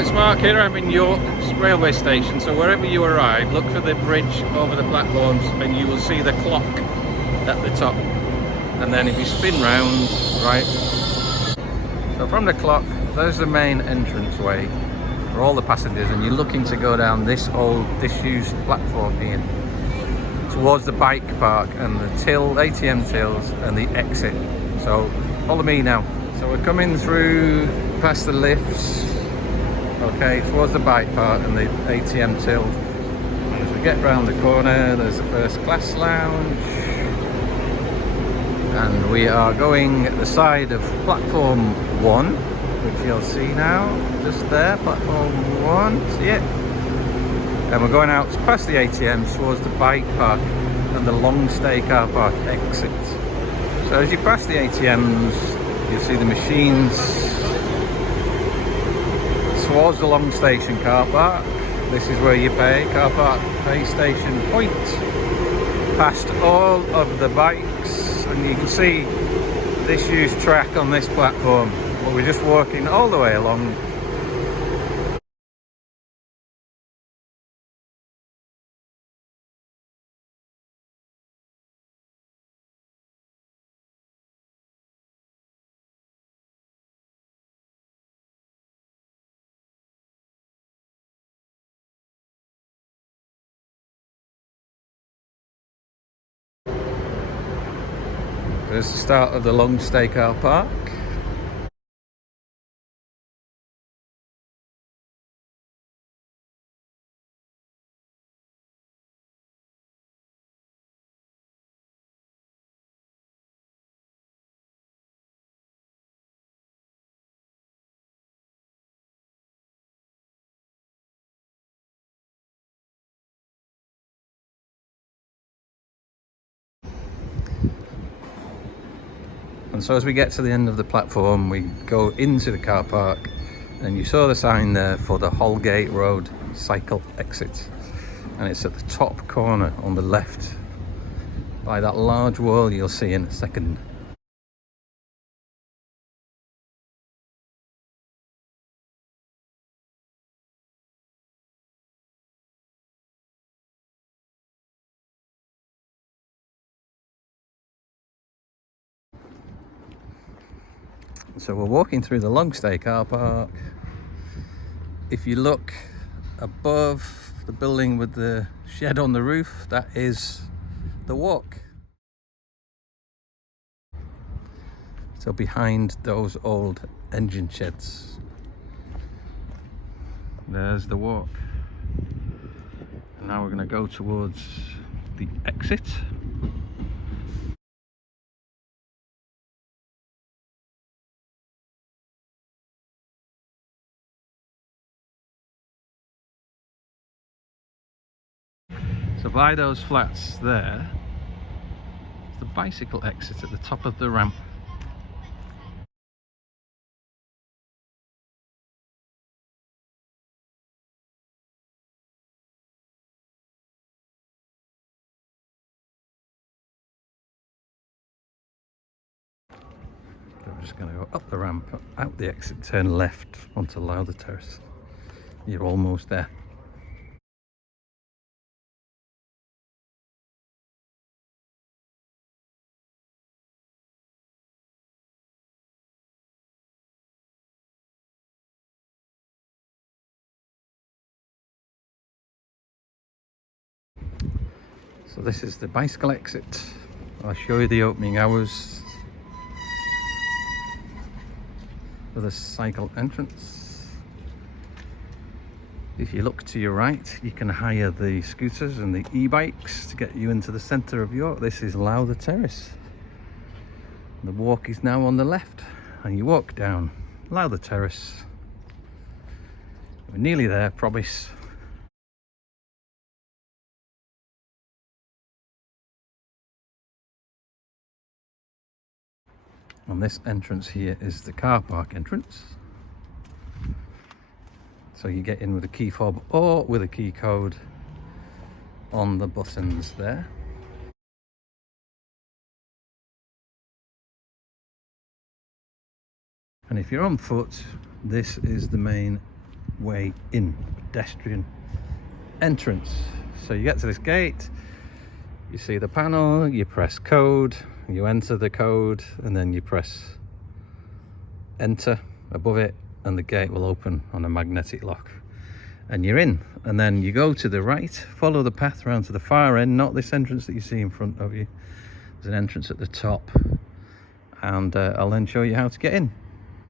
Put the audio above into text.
it's Mark here. I'm in York railway station, so wherever you arrive, look for the bridge over the platforms and you will see the clock at the top. And then if you spin round, right, so from the clock, there's the main entranceway for all the passengers, and you're looking to go down this old disused platform here towards the bike park and the till, ATM tills and the exit. So follow me now. So we're coming through past the lifts, okay, towards the bike park and the ATM till. And as we get round the corner, there's the first class lounge. And we are going at the side of platform 1, which you'll see now, just there, platform 1, see it? And we're going out past the ATMs towards the bike park and the long stay car park exit. So as you pass the ATMs, you'll see the machines towards the long station car park. This is where you pay, car park pay station point. Past all of the bikes, and you can see this used track on this platform, but we're just walking all the way along. There's the start of the long stay car park. And so as we get to the end of the platform, we go into the car park, and you saw the sign there for the Holgate Road cycle exit, and it's at the top corner on the left by that large wall you'll see in a second. So we're walking through the long stay car park. If you look above the building with the shed on the roof, that is the walk. So behind those old engine sheds, there's the walk. And now we're going to go towards the exit. So by those flats there, it's the bicycle exit at the top of the ramp. So we're just going to go up the ramp, out the exit, turn left onto Lowther Terrace. You're almost there. So this is the bicycle exit. I'll show you the opening hours for the cycle entrance. If you look to your right, you can hire the scooters and the e-bikes to get you into the centre of York. This is Lowther Terrace. The walk is now on the left, and you walk down Lowther Terrace. We're nearly there, promise. And this entrance here is the car park entrance. So you get in with a key fob or with a key code on the buttons there. And if you're on foot, this is the main way in, pedestrian entrance. So you get to this gate, you see the panel, you press code, you enter the code, and then you press enter above it, and the gate will open on a magnetic lock, and you're in. And then you go to the right, follow the path around to the far end, not this entrance that you see in front of you. There's an entrance at the top, and I'll then show you how to get in.